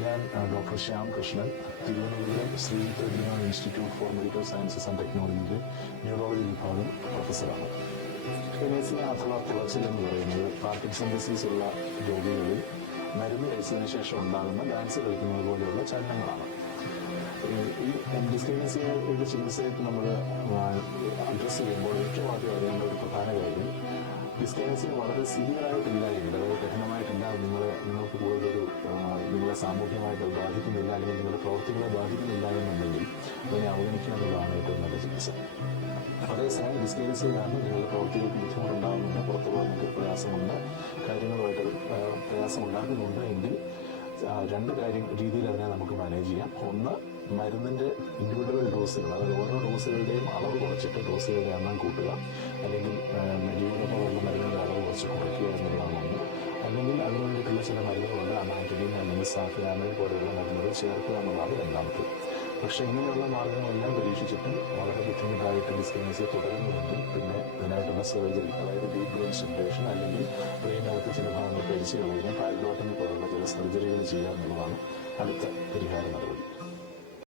ഞാൻ doctor Shyam Krishnan, Thiruvananthapuram Shri Perumal institute four medical sciences and ടെക്നോളജിയുടെ neurology വിഭാഗം പ്രൊഫസറാണ്. ഡിസ്കിനേസിയ അഥവാ തുളച്ചിൽ എന്ന് പറയുന്നത് പാർക്കിൻസൺ ഡിസീസ് ഉള്ള രോഗികളിൽ മരുന്ന് കഴിച്ചതിന് ശേഷം ഉണ്ടാകുന്ന ഡാൻസ് കളിക്കുന്നത് പോലെയുള്ള ചലനങ്ങളാണ്. ഈ ഡിസ്കിനേസിയയുടെ ചികിത്സയൊക്കെ നമ്മൾ അഡ്രസ്സ് ചെയ്യുമ്പോൾ ഏറ്റവും ആദ്യം അറിയേണ്ട ഒരു പ്രധാന കാര്യം, ഡിസ്കിനേസിയ വളരെ സിവിയറായിട്ടില്ല എങ്കിൽ, അതായത് കഠിനമായിട്ടില്ല, നിങ്ങൾക്ക് കൂടുതലൊരു നിങ്ങളെ സാമൂഹ്യമായിട്ട് ബാധിക്കുന്നില്ല, അല്ലെങ്കിൽ നിങ്ങളുടെ പ്രവൃത്തികളെ ബാധിക്കുന്നില്ല എന്നുണ്ടെങ്കിൽ അതിനെ അവഗണിക്കുക എന്നുള്ളതാണ് ഏറ്റവും നല്ല ചികിത്സ. അതേസമയം ഡിസ്കിനേസിയ കാരണം നിങ്ങളുടെ പ്രവൃത്തികൾക്ക് ബുദ്ധിമുട്ടുണ്ടാകുന്നുണ്ട്, പുറത്തു പോകാൻ നിങ്ങൾക്ക് പ്രയാസമുണ്ട്, കാര്യങ്ങളുമായിട്ട് പ്രയാസമുണ്ടാക്കുന്നുണ്ട് എങ്കിൽ രണ്ട് രീതിയിൽ അതിനെ നമുക്ക് മാനേജ് ചെയ്യാം. ഒന്ന്, മരുന്നിന്റെ ഇൻഡിവിജ്വൽ ഡോസുകൾ, അതായത് ഓരോ ഡോസുകളുടെയും അളവ് കുറച്ചിട്ട് ഡോസുകളുടെ എണ്ണം കൂട്ടുക, അല്ലെങ്കിൽ ജീവനോടൊപ്പമുള്ള മരുന്നിന്റെ അളവ് കുറച്ച് കുറയ്ക്കുക എന്നുള്ളതാണ് ഒന്ന്. അല്ലെങ്കിൽ അതിനു വേണ്ടിയിട്ടുള്ള ചില മരുന്നുകളുണ്ട്, അമാറ്റിഡിൻ അല്ലെങ്കിൽ സാഫിയാമിൻ പോലെയുള്ള മരുന്നുകൾ ചേർക്കുക എന്നുള്ളതാണ് രണ്ടാമത്. പക്ഷേ ഇങ്ങനെയുള്ള മാർഗങ്ങളെല്ലാം പരീക്ഷിച്ചിട്ടും വളരെ ബുദ്ധിമുട്ടായിട്ട് ഡിസ്കിനേസിയ തുടരുന്നുണ്ടെങ്കിൽ പിന്നെ ഇതിനായിട്ടുള്ള സർജറി, അതായത് ഡീപ് ബ്രെയിൻ സ്റ്റിമുലേഷൻ അല്ലെങ്കിൽ ബ്രെയിനകത്ത് ചില ഭാഗങ്ങൾ കഴിച്ചു കഴിഞ്ഞാൽ പാരലോട്ടമി പോലുള്ള ചില സർജറികൾ ചെയ്യുക എന്നുള്ളതാണ് അടുത്ത പരിഹാര നടപടി.